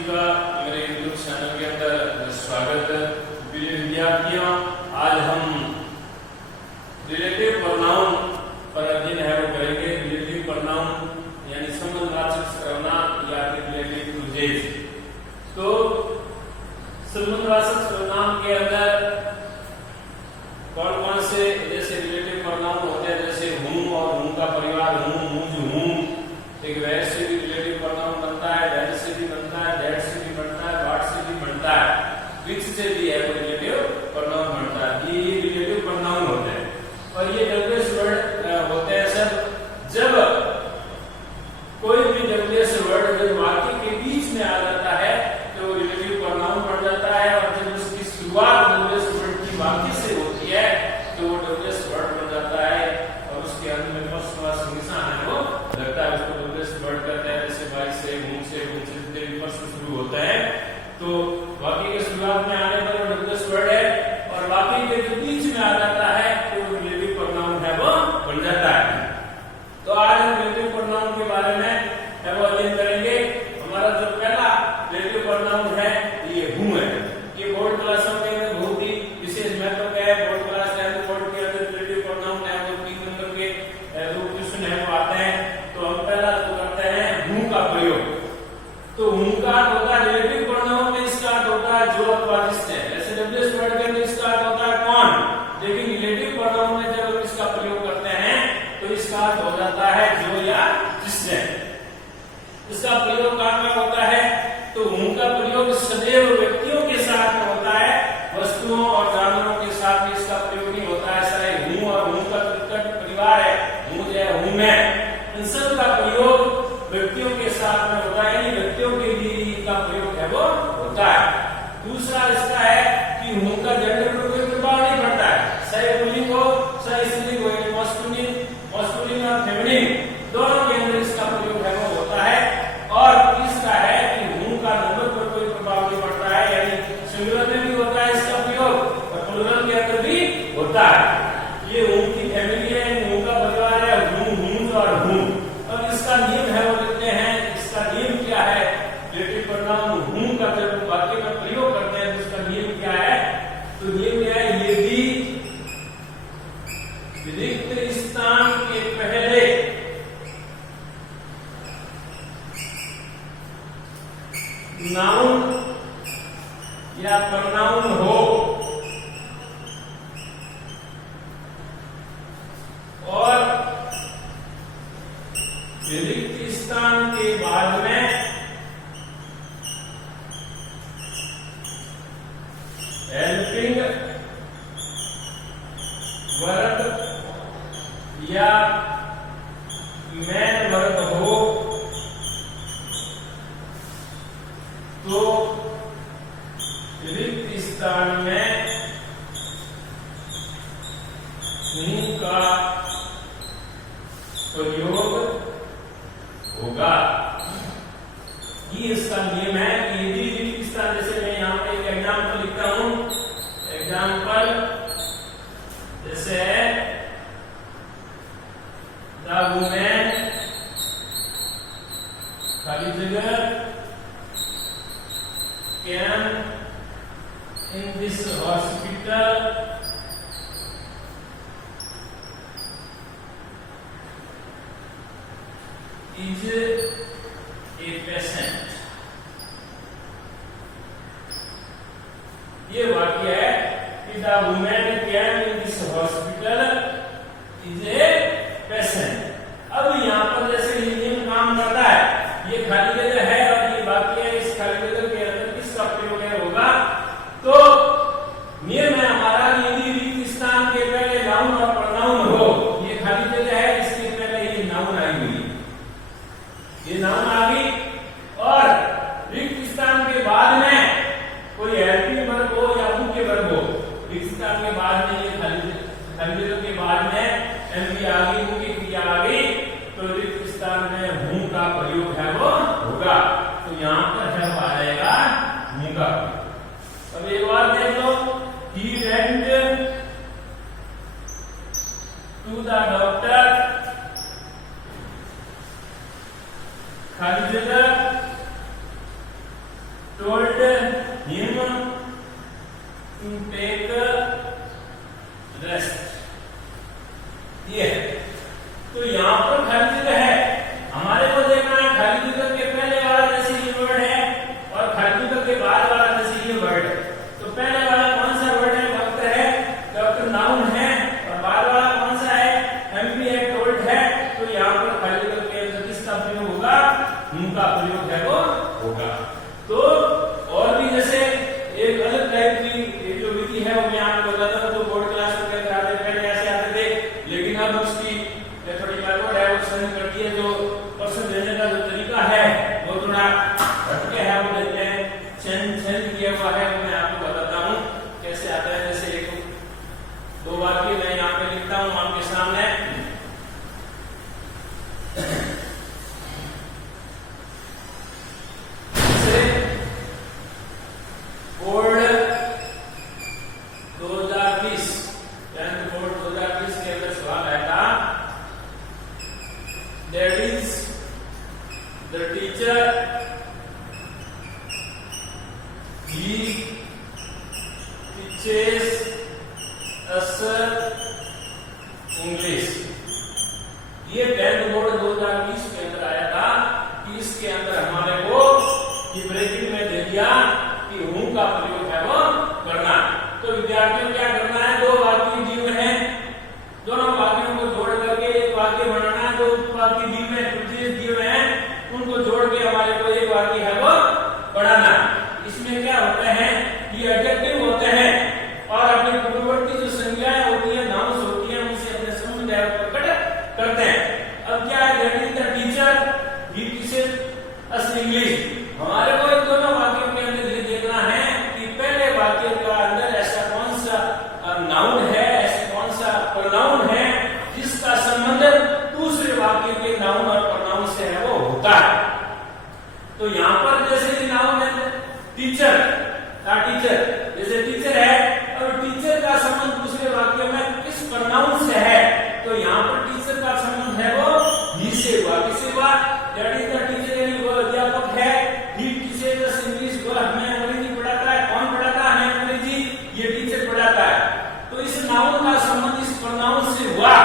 सभी का मेरे यूट्यूब चैनल के अंदर स्वागत है। प्रिय विद्यार्थियों, आज हम रिलेटिव प्रोनाउन पर अध्ययन है वो करेंगे। रिलेटिव प्रोनाउन यानी संबंधवाचक सर्वनाम या रिलेटिव क्लॉजेज। तो संबंधवाचक सर्वनाम के अंदर कौन कौन से जैसे रिलेटिव प्रोनाउन होते हैं, जैसे हूं और हूं का परिवार, हूं, मुझ, हूं। एक वेर से भी रिलेटिव प्रोनाउन बनता है, डेट से भी बनता है, डेट से भी बनता है, वाट से भी बनता है, विच से भी है रिलेटिव प्रोनाउन बनता है। ये रिलेटिव प्रोनाउन होते हैं और ये डब्ल्यूएच वर्ड होते हैं सब जब कोई भी डब्ल्यूएच वर्ड जब वाक्य के बीच में आ जाता है तो रिलेटिव प्रोनाउन बन जाता है, और जब उसकी शुरुआत डब्ल्यूएच वर्ड की वाक्य से होती है तो वो डब्ल्यूएच वर्ड बन जाता है और उसके अंत में फर्स्ट क्लास निशान है वो लगता है, उसको डब्ल्यूएच वर्ड कहते हैं। जैसे बाई से, मुंह से जितने भी फर्स्ट शुरू होता है तो वाक्य के शुरुआत में आने पर वो डब्ल्यूएच वर्ड है, और वाक्य के जो बीच में आ जाता है तो रिलेटिव प्रोनाउन है वो बन जाता है। तो आज हम रिलेटिव प्रोनाउन के बारे में है वो अध्ययन करेंगे। हमारा जो पहला रिलेटिव प्रोनाउन है ये हूं है। ये बोर्ड क्लासों के अंदर बहुत ही विशेष महत्व का है। बोर्ड क्लास 10th बोर्ड के अंदर रिलेटिव प्रोनाउन है वो 3 नंबर के दो क्वेश्चन है वो आते हैं। तो हम पहला तो करते हैं हूं का प्रयोग। तो हूं का होता है रिलेटिव प्रोनाउन में इसका होता है जो अथवा जिससे, जैसे डब्ल्यूएच वर्ड के अंदर इसका होता है कौन, लेकिन रिलेटिव प्रोनाउन में जब हम इसका प्रयोग करते हैं तो इसका हो जाता है जो या जिससे। इसका प्रयोग कहां में होता है तो हूं का प्रयोग सदैव व्यक्तियों के साथ में होता है, वस्तुओं और जानवरों के साथ में इसका प्रयोग नहीं होता है। सारे हूं और हूं का परिवार है, हूं है, हूं मैं, इन सब का प्रयोग व्यक्तियों के साथ में होता है, यानी व्यक्तियों के लिए इनका प्रयोग है वो होता है। दूसरा इसका है कि हूं का जेंडर पर कोई प्रभाव नहीं पड़ता है, चाहे पुल्लिंग हो चाहे स्त्रीलिंग हो, मॉस्कुलिन और फेमिनिन दोनों के अंदर इसका प्रयोग है वो होता है। और तीसरा है कि हूं का नंबर पर कोई प्रभाव नहीं पड़ता है, यानी सिंगुलर में भी होता है इसका प्रयोग और प्लूरल के अंदर भी होता है। ये हूं की फैमिली है, हूं का परिवार है, हूं, हूं और हूं। अब इसका नियम है वो देखते हैं। इसका नियम क्या है? रिलेटिव प्रोनाउन हूं का जब वाक्य में प्रयोग करते हैं तो उसका नियम क्या है? तो नियम क्या है? यदि रिक्त स्थान के पहले नाउन या प्रोनाउन हो और रिक्त स्थान के बाद में हेल्पिंग वर्ब या मेन वर्ब हो तो रिक्त स्थान में हूं का प्रयोग होगा। ये इसका नियम है कि यदि रिक्त स्थान, जैसे मैं यहाँ पे एक एग्जाम्पल लिखता हूं, एग्जाम्पल जैसे द वुमेन खाली जगह can in this hospital is a patient। ये वाक्य है कि the women can in this hospital is a patient. अब यहाँ पर जैसे ये नियम काम करता है, ये खाली जगह है और ये वाक्य है, इस खाली जगह के अंदर किसका प्रयोग है होगा? तो नियम है हमारा, यदि रिक्त स्थान के पहले नाउन और प्रोनाउन हो, ये खाली जगह है, इसके पहले ये नाउन आई हुई, ये नाउन आ गई, और रिक्त स्थान के बाद में कोई हेल्पिंग वर्ब हो या मुख्य वर्ब हो, रिक्त स्थान के बाद में ये खाली जगह के बाद में एमपी आ गई, मुख्य क्रिया आ गई, तो रिक्त स्थान में हूं का प्रयोग है वो होगा। तो यहाँ पर है वो आ जाएगा हूं का। अब एक बार देख लो, he went to the doctor, खाली जगह told him to take rest. ये तो यहाँ पर खाली जगह है, हमारे को देखना है खाली जगह के पहले वाला जैसे ये वर्ड है और खाली जगह के बाद वाला जैसे ये वर्ड है। तो पहले वाला कौन सा वर्ड है? वक्त है, वक्त नाउन है, और बाद वाला कौन सा है? एमपी है, टोल्ड है। तो यहाँ पर खाली जगह के अंदर किसका प्रयोग होगा? हूं का प्रयोग है वो होगा। तो और भी जैसे एक अलग टाइप की एक जो विधि है वो मैं आपको बताता हूँ। तो बोर्ड क्लास में पहले ऐसे आते थे, लेकिन अब उसकी थोड़ी गड़बड़ है, वो चेंज कर दी है। जो प्रश्न देने का जो तरीका है वो थोड़ा हटके है, वो देते हैं चेंज किया हुआ है। मैं आपको बताता हूँ कैसे आता है। जैसे एक दो वाक्य मैं यहाँ पे लिखता हूँ आपके सामने। बोर्ड 2020 बोर्ड 2020 के अंदर सवाल आया था, that is the teacher he teaches us English. ये 10th बोर्ड 2020 के अंदर आया था कि इसके अंदर हमारे को ये ब्रैकेट में दे दिया कि हूं का प्रयोग है वो करना। तो विद्यार्थियों को क्या करना है? दो वाक्य दिए हुए हैं, दोनों वाक्यों को जोड़ करके एक वाक्य बनाना है। दो वाक्य दिए हुए हैं, दिए हुए हैं, उनको जोड़ के हमारे को एक वाक्य है वो बनाना। इसमें क्या होता है? ये एडजेक्टिव होते हैं और अपनी पूर्ववर्ती जो संज्ञाएं होती है, नाउन्स होती है, उनसे अपने समुदाय को प्रकट करते हैं। अब क्या है? That is the teacher he teaches us English. हमारे को इन दोनों वाक्यों के अंदर ये देखना है कि पहले वाक्य का अंदर ऐसा कौन सा नाउन है, ऐसा कौन सा प्रोनाउन है जिसका संबंध दूसरे वाक्य के नाउन और प्रोनाउन से है वो होता है। तो यहाँ पर जैसे नाउन है टीचर का टीचर, जैसे टीचर है और टीचर का संबंध दूसरे वाक्य में किस प्रोनाउन से है? तो यहाँ पर टीचर का संबंध है वो ही से हुआ। किसे हुआ? दैट इज द टीचर, यानी वो अध्यापक है। ही टीचेस इंग्लिश, वो हमें अंग्रेजी पढ़ाता है। कौन पढ़ाता है? हमें अंग्रेजी, ये टीचर पढ़ाता है। तो इस नाउन का संबंध इस प्रोनाउन से हुआ।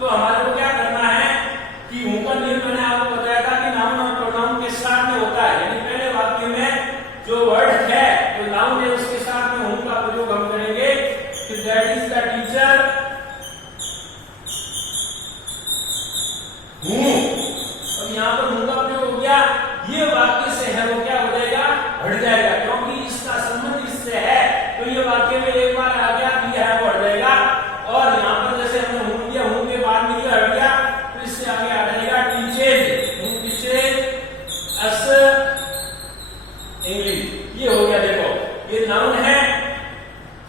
तो हमारे को क्या करना है कि हूं का नियम मैंने आपको बताया था कि नाउन और प्रोनाउन के साथ में होता है, यानी पहले वाक्य में जो वर्ड है, जो नाउन है, उसके साथ में हूं का प्रयोग हम करेंगे कि दैट इज द टीचर हूं। अब यहाँ पर हूं का प्रयोग हो गया, ये वाक्य से है वो क्या हो जाएगा? हट जाएगा, क्योंकि इसका संबंध इससे है। तो ये वाक्य में एक बार आ गया तो ये है वो हट जाएगा। और यहाँ पर जैसे हमने हूं दिया, हूं के बाद में ये हट गया, तो इससे आगे आ जाएगा टीचेस, हूं टीचेस अस इंग्लिश। ये हो गया। देखो ये नाउन है,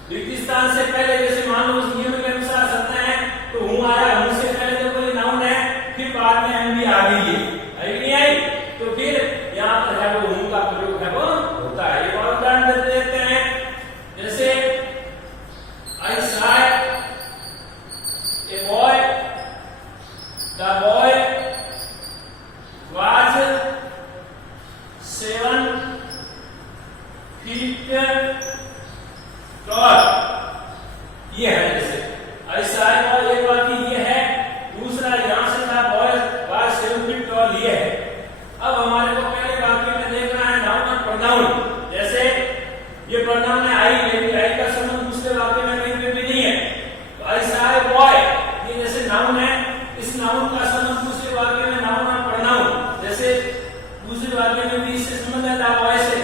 द्वितीय स्थान से पहले जैसे मान लो उस नियम के अनुसार सत्ता है तो हूं आया, हूं से पहले देखो ये नाउन है, फिर बाद में एम भी आ गई है, नहीं आई? तो फिर यहाँ पर है वो हूं का प्रयोग है वो होता है। एक और उदाहरण देते हैं, जैसे I saw a boy, the boy was 7 feet tall। ये है जैसे ऐसा है, और एक बात ये है, दूसरा यहां से था बॉय वाज 7 feet tall, ये है। अब हमारे को पहले वाक्य में देखना है नाउन और प्रोनाउन। जैसे ये प्रोनाउन है आई, लेकिन आई का संबंध दूसरे वाक्य में कहीं पे भी नहीं है। तो ऐसा है बॉय, ये जैसे नाउन है, इस नाउन का संबंध दूसरे वाक्य में नाउन और प्रोनाउन, जैसे दूसरे वाक्य में भी इससे संबंध है द बॉय से,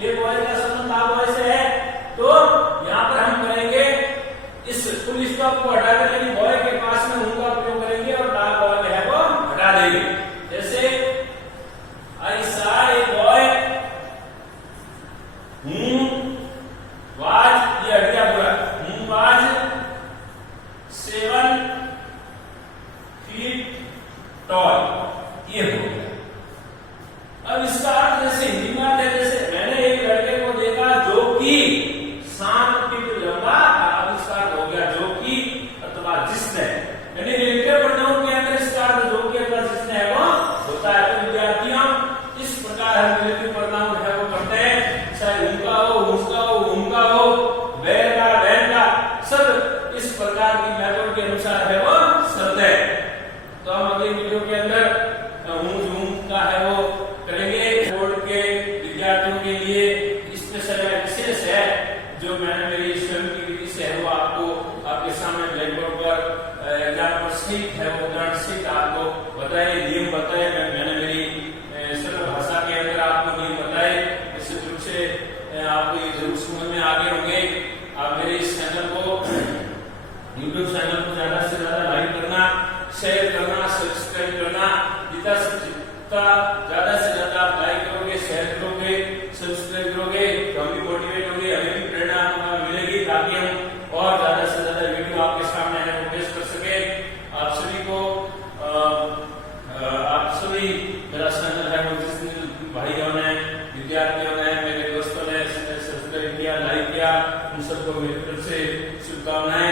ये बॉय का संबंध द बॉय से है। तो यहाँ पर हम करेंगे इस फुल स्टॉप को हटाकर, यानी बॉय के पास में हूं का प्रयोग करेंगे और द बॉय है वो हटा देंगे। जैसे आई सॉ ए बॉय हूं वाज, ये हट गया पूरा, हूं वाज 7 feet tall, ये हो गया। अब इसका अर्थ जैसे हिंदी में है, जैसे मैंने एक लड़के को देखा जो कि 7 फीट लंबा था। अब इसका अर्थ हो गया जो कि अथवा जिसने, यानी रिलेटिव प्रोनाउन के अंदर इसका अर्थ जो कि अथवा जिसने है वो होता है। तो विद्यार्थियों इस प्रकार हम रिलेटिव प्रोनाउन है वो करते हैं। शीट है वो करंट शीट आपको बताए, नियम बताए, मैंने मेरी सरल भाषा के अंदर आपको नियम बताए, निश्चित रूप से आपको ये जरूर समझ में आ गए होंगे। आप मेरे इस चैनल को YouTube चैनल को ज्यादा से ज्यादा लाइक करना, शेयर करना, सब्सक्राइब करना। जितना ज्यादा से ज्यादा आप लाइक करोगे, शेयर करोगे, सब्सक्राइब करोगे तो हम भी मोटिवेट होंगे, हमें भी प्रेरणा मिलेगी ताकि हम और ज्यादा से ज्यादा वीडियो आपके सामने है वो पेश कर सके। आप सभी को आप सभी मेरा चैनल है वो जिस भाइयों ने, विद्यार्थियों ने, मेरे दोस्तों ने सब्सक्राइब किया, लाइक किया, उन सबको मेरी तरफ से शुभकामनाएं।